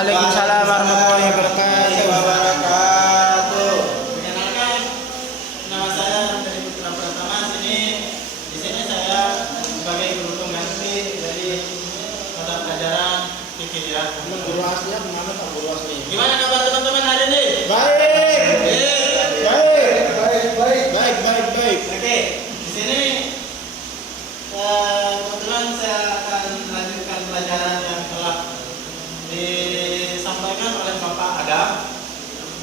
Waalaikumsalam warahmatullahi wabarakatuh. Perkenalkan, nama saya dari Putra Pratama. Di sini saya sebagai guru pengganti dari mata pelajaran fikih ya. Guru aslinya gimana Pak guru asli? Gimana kabar teman-teman hari ini? Baik. Oke, di sini kebetulan saya akan melanjutkan pelajaran yang telah disampaikan oleh Bapak Adam.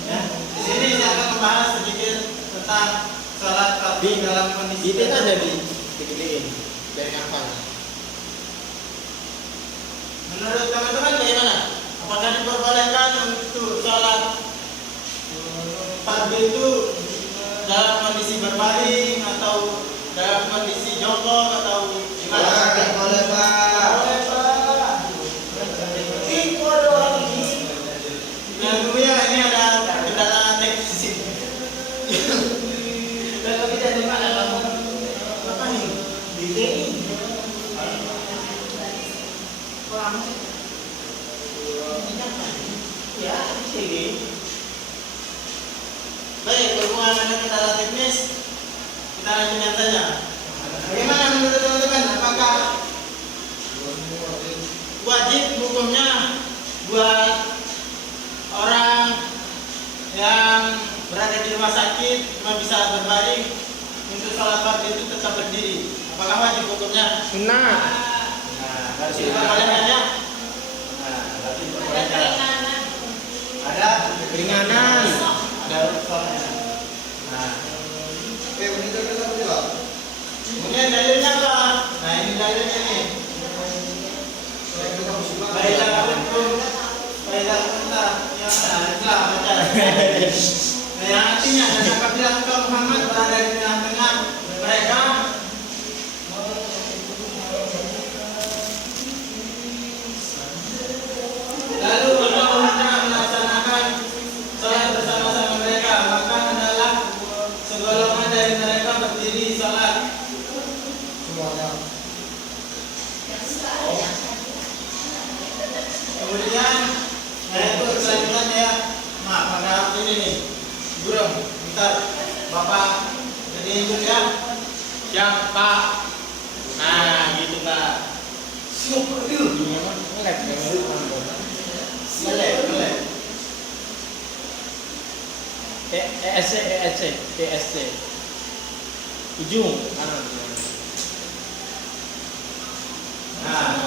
Ya, di sini saya akan membahas sedikit tentang sholat tapi dalam kondisi Itu aja digedein dari apa? Menurut teman-teman bagaimana? Apakah diperbolehkan untuk sholat fardu itu dalam kondisi berbaring atau dalam kondisi jongkok atau gimana? Boleh Pak. Boleh Pak. Nah, kemudian ini ada kendala teknis di sini. Kalau kita di mana kamu? Apa nih? Di sini. Ya, di sini. Baik, berhubungan dengan kendala teknis, kita lanjutkan saja. Bagaimana menurut teman-teman? Apakah wajib hukumnya buat orang yang berada di rumah sakit cuma bisa berbaring untuk sholat fardu itu tetap berdiri? Apakah wajib hukumnya? Sunnah. Harus diperbolehkan ya? Ada Keringanan. ada rukuknya. Kemudian dalilnya apa? Nah ini dalilnya nih. Baiklah hukum, baiklah tentang yang adalah baca. Nah yang artinya dan apabila engkau Muhammad berada di tengah-tengah mereka, lalu engkau hendak melaksanakan sholat bersama-sama mereka, maka hendaklah segolongan dari mereka berdiri sholat. Kemudian, nah itu selanjutnya ya, maaf pada ini nih, burung, bentar, bapak, jadi itu ya, siap Pak. Nah gitu Pak. Melek. ESC. Ujung kanan. Nah,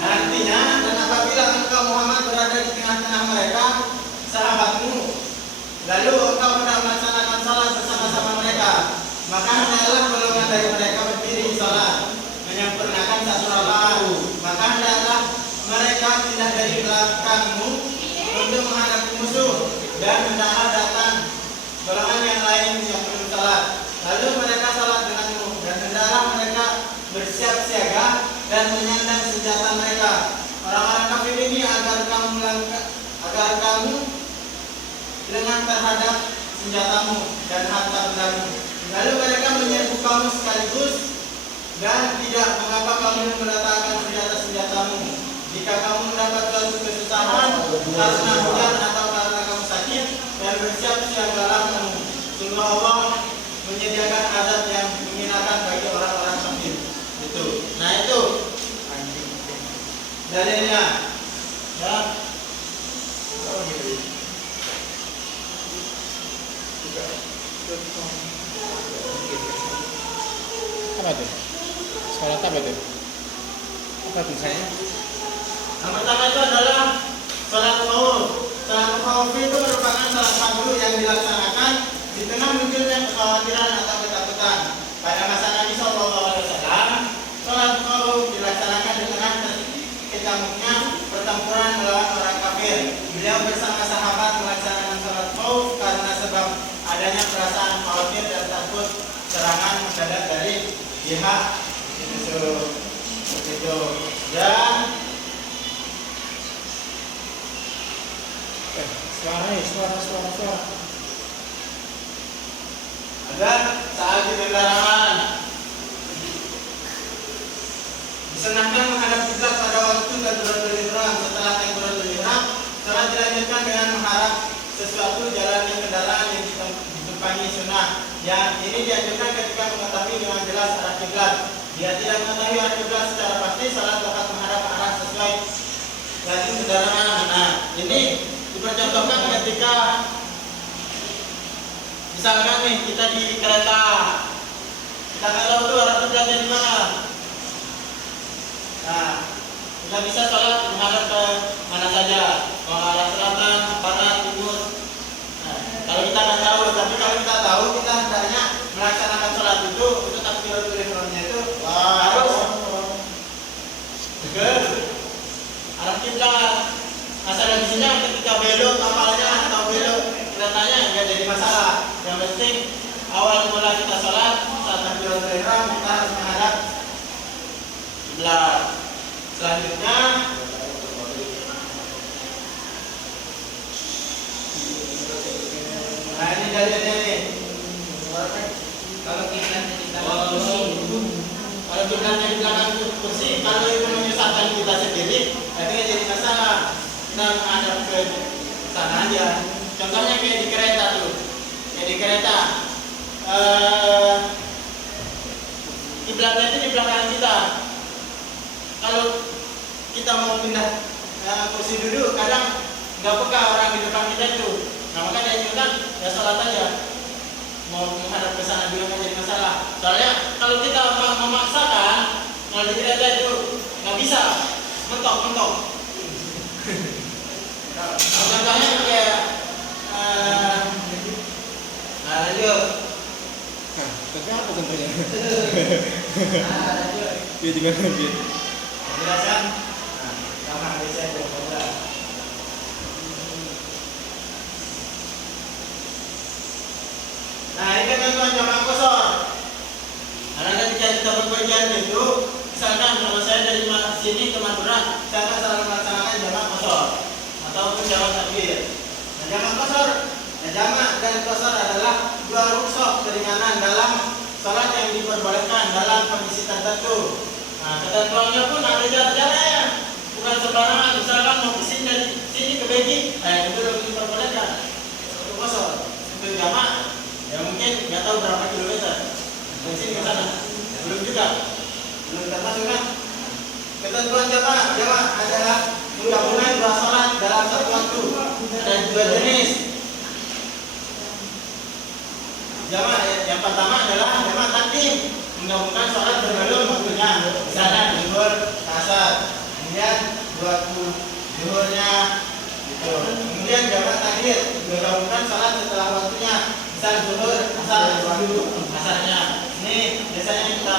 nantinya dan apabila engkau Muhammad berada di tengah-tengah mereka, sahabatmu, lalu engkau hendak melaksanakan salat bersama-sama mereka, maka hendaklah golongan dari mereka berdiri salat, menyempurnakan satu rakaat. Maka hendaklah mereka pindah dari belakangmu untuk menghadapi musuh, dan hendaklah datang golongan yang lain yang belum salat. Lalu mereka salat denganmu, dan hendaklah mereka bersiap siaga dan menyandang senjata mereka. Orang-orang kafir ini agar kamu lengan terhadap senjatamu dan harta bendamu. Lalu mereka menyerbu kamu sekaligus, dan tidak mengapa kamu meletakkan senjata-senjatamu. Jika kamu mendapat suatu kesusahan karena hujan atau karena kamu sakit, dan bersiap siagalah kamu. Sungguh Allah menyediakan azab yang mengenakan bagi orang-orang kafir. Itu. Nah itu dalilnya. Ya. Apa tuh? Sholat apa tuh? Apa tulisannya? Yang pertama itu adalah sholat khauf. Sholat khauf itu merupakan salah satu yang dilaksanakan di tengah munculnya kekhawatiran atau ketakutan. Pada masa Nabi SAW, sholat khauf dilaksanakan di tengah kecamuknya pertempuran melawan orang kafir. Beliau bersama sahabat melaksanakan sholat khauf karena sebab adanya perasaan khawatir dan takut serangan mendadak dari pihak musuh. Begitu. Dan Suara. agar saat di kendaraan disenangkan menghadap kiblat pada waktu dan ini sunnah. Yang ini dianjurkan ketika mengetahui dengan jelas arah kiblat. Dia tidak mengetahui arah kiblat secara pasti, salat dapat menghadap ke arah sesuai lazim kendaraan. Nah, ini dipercontohkan ketika misalkan nih kita di kereta, kita nggak tahu tuh arah kiblatnya di mana. Nah, kita bisa sholat menghadap ke mana saja, mau arah selatan, barat, timur. Nah, kalau kita nggak tahu, tapi kalau kita tahu, kita hendaknya melaksanakan sholat itu takbiratul ihramnya itu harus ke arah kiblat. Asal isinya ketika belok kapalnya atau belok keretanya nggak jadi masalah. Yang penting awal mula kita sholat saat takbiratul ihram kita harus menghadap kiblat. Selanjutnya nah ini dalilnya nih. Kalau kiblatnya di belakang Kalau kiblatnya di belakang kursi, kalau itu menyusahkan kita sendiri, itu nggak jadi masalah. Kita menghadap ke sana aja. Contohnya kayak di kereta tuh, kayak di kereta, kiblatnya itu di belakang kita. Kalau kita mau pindah kursi duduk, kadang nggak peka orang di depan kita itu. Nah maka dianjurkan ya sholat aja. Mau menghadap ke sana juga nggak jadi masalah. Soalnya kalau kita memaksakan, kalau di kereta itu nggak bisa, mentok. Contohnya kayak, lanjut. Tapi apa contohnya? lanjut. Dia juga lanjut. Penjelasan. Sama bisa ada. Nah ini kan contoh jamak kosor. Karena ketika kita berpergian itu, misalkan kalau saya dari sini ke Madura, saya akan selalu melaksanakan jamak kosor ataupun jamak takbir. Nah jamak kosor, jamak dan kosor adalah dua rukshoh keringanan dalam sholat yang diperbolehkan dalam kondisi tertentu. Nah ketentuannya pun ada jarak-jaraknya, bukan sembarangan. Misalkan mau kesini dari sini ke Beijing, itu belum diperbolehkan. Itu kosor, itu jamak. Ya mungkin nggak tahu berapa kilometer dari sini ke sana, belum juga, belum termasuk kan. Ketentuan jamak adalah menggabungkan dua sholat dalam satu waktu. Ada dua jenis jamak. Yang pertama adalah jamak takdim, menggabungkan sholat berbelum waktunya, misalnya zuhur, asar, kemudian waktu zuhurnya, gitu. Kemudian jamak takdir, menggabungkan sholat setelah waktunya, misal zuhur, asar, asarnya. Ini biasanya kita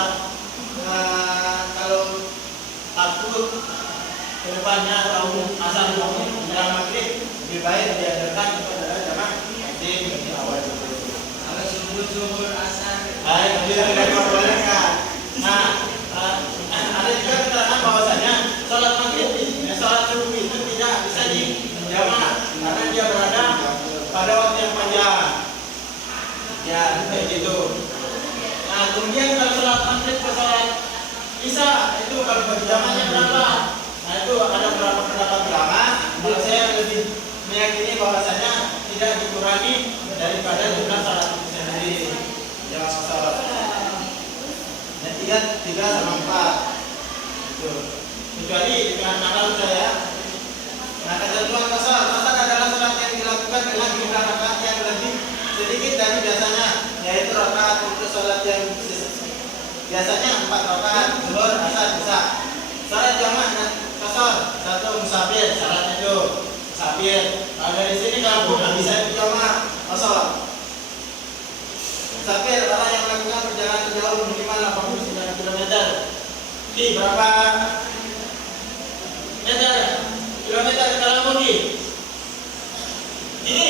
kalau takut ke depannya atau asar menjelang maghrib, lebih baik diadakan itu adalah jamak takdim. Kalau subuh asar. Baik, tidak diperbolehkan. Nah, ada juga keterangan bahwasanya sholat maghrib, sholat subuh itu tidak bisa dijamak karena dia berada pada waktu yang panjang. Ya, kayak gitu. Nah, kemudian kalau sholat maghrib ke sholat isya itu kalau berjamaknya berapa? Nah, itu ada beberapa pendapat ulama. Kalau saya lebih meyakini bahwasanya tidak dikurangi daripada jumlah sholat itu sendiri. Jangan sholat. Ya, 3 sama 4. Itu. Kecuali dengan nakal saya. Nah, ketentuan qasar adalah sholat yang dilakukan dengan jumlah rakaat yang lebih sedikit dari biasanya, yaitu rakaat untuk sholat yang biasanya 4 rakaat, zuhur, asar, isya. Salat jamak dan qasar, satu musafir, syaratnya itu musafir. Kalau dari sini kalau nggak bisa jamak qasar. Musafir orang yang melakukan perjalanan jauh minimal 89 km. Di berapa meter? Kilometer kalau Ki? Ini.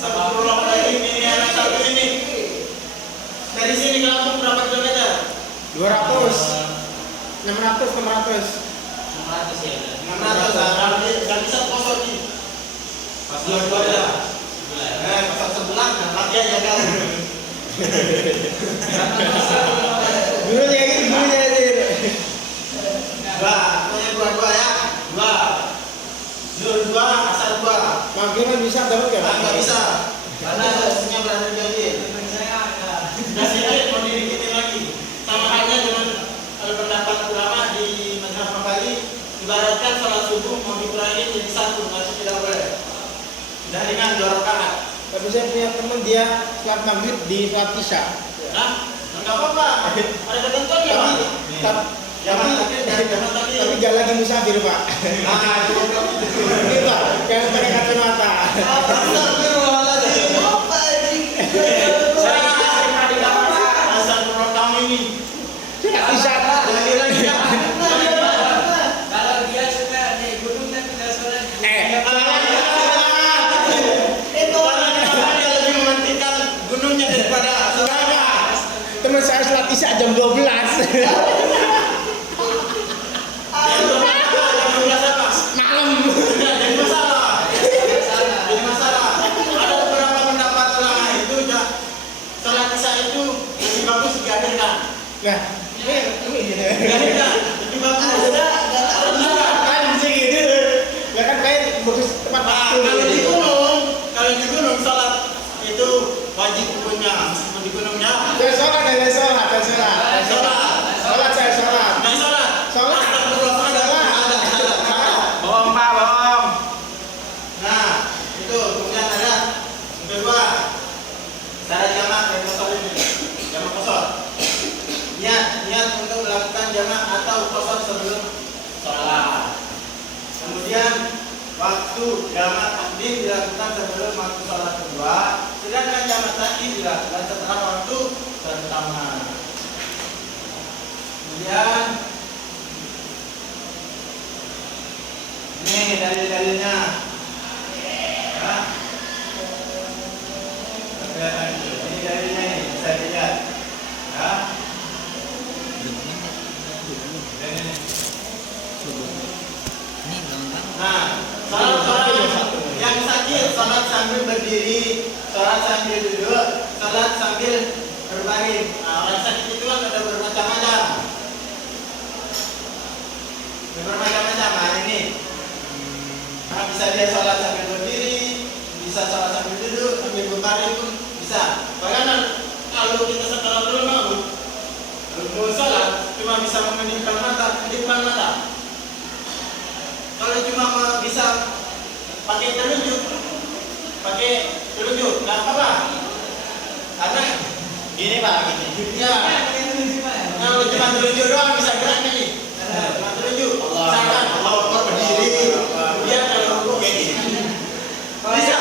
Sama pulau lagi ini anak satu ini. Dari sini ke Lampung berapa kilometer? 200, 600, 600. 600 ya. 600. Nggak bisa kosong ini. Pas dua ya. Pasal sebelah dan latihan ya kan. Gurunya gitu, gurunya gitu. Pokoknya dua ya. Zuhur 2, asar 2. Maghrib kan bisa dapat kan? Nggak bisa. Karena waktunya berada jadi. Kasih aja mau dibikin lagi. Sama halnya dengan pendapat ulama di mazhab Hambali, ibaratkan salat subuh mau dikurangi jadi satu, masih tidak boleh. Sudah ringan 2 rakaat. Tapi saya punya teman dia sholat maghrib di sholat isya. Nah, enggak apa-apa. Ada ketentuannya, Pak. Tapi gak lagi musafir Pak. Nah, itu Ini Pak, yang pakai kacamata. Isya. Kalau dia suka naik gunung dan tidak sholat. gunungnya daripada Teman saya sholat isya jam 12. Malam. jadi masalah. Ada beberapa pendapat ulama itu salat isya itu lebih bagus dihadirkan. Nah, ini Dihadirkan lebih bagus. kan bisa gitu. Ya kan kayak bagus tepat waktu. Kalau di gunung salat itu wajib punya meskipun di gunungnya. Saya sholat. Nggak sholat. Sholat. Bohong Pak, bohong. Nah, itu kemudian ada yang kedua, cara jamak dan qasar ini. Jamak qasar. Niat untuk melakukan jamak atau qasar sebelum sholat. Kemudian waktu jamak takdim dilakukan sebelum waktu sholat kedua, sedangkan jamak takdim dilakukan setelah waktu pertama. Kemudian ini dalil-dalilnya. Ya. Ini dalilnya ini bisa dilihat. Ya. Nah, salat yang sakit, salat sambil berdiri, salat sambil duduk, salat sambil berbaring. Nah, orang sakit itu kan ada bermacam-macam. Nah, ini. Nah, bisa dia salat sambil berdiri, bisa salat sambil duduk, sambil berbaring pun bisa. Bahkan kalau kita setelah dulu mau salat cuma bisa memedipkan mata. Kalau cuma bisa pakai telunjuk, nggak apa-apa. Karena gini Pak, gini. Ya. Kalau cuma telunjuk doang bisa gerak nih. Cuma telunjuk. Misalkan Allah berdiri, dia kalau rukuk kayak gini. Bisa.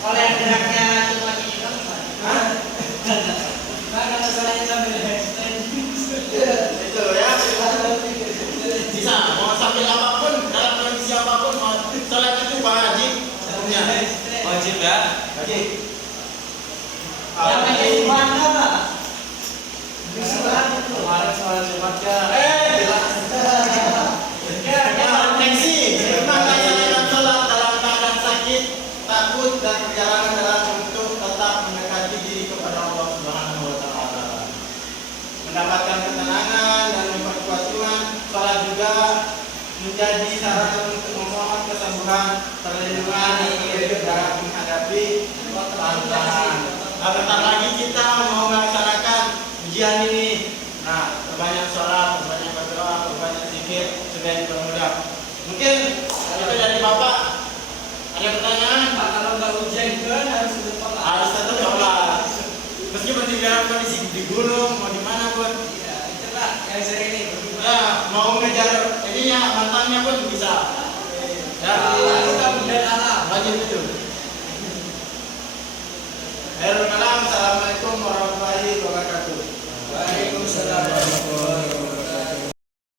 Kalau yang geraknya cuma gini kan Hah? kalau sholatnya sambil handstand. Itu ya. Bisa. Mau sambil apapun, dalam kondisi apapun, salat itu wajib hukumnya. Wajib ya? Wajib. Yang menjadi mana Pak? Sholat Jumatnya. Jelas. Koneksi. Makanya dalam sholat dalam keadaan sakit, takut dan perjalanan dalam untuk tetap mendekati diri kepada Allah Subhanahu wa Ta'ala. Mendapatkan ketenangan dan memperkuat iman, sholat juga menjadi sarana untuk memohon kesembuhan, perlindungan dan kehidupan dalam menghadapi tantangan. Nah, bentar lagi kita mau melaksanakan ujian ini. Nah, perbanyak sholat, perbanyak berdoa, perbanyak zikir supaya dipermudah. Mungkin itu dari Bapak ada pertanyaan? Pak, kalau nggak ujian kan harus berdoa. Harus tetap sholat. Meskipun di dalam kondisi di gunung mau di mana pun. Iya, itu Pak yang sering ini. Ya, mau ngejar ininya mantannya pun bisa. Ya, Itu kan budaya alam. wajib itu.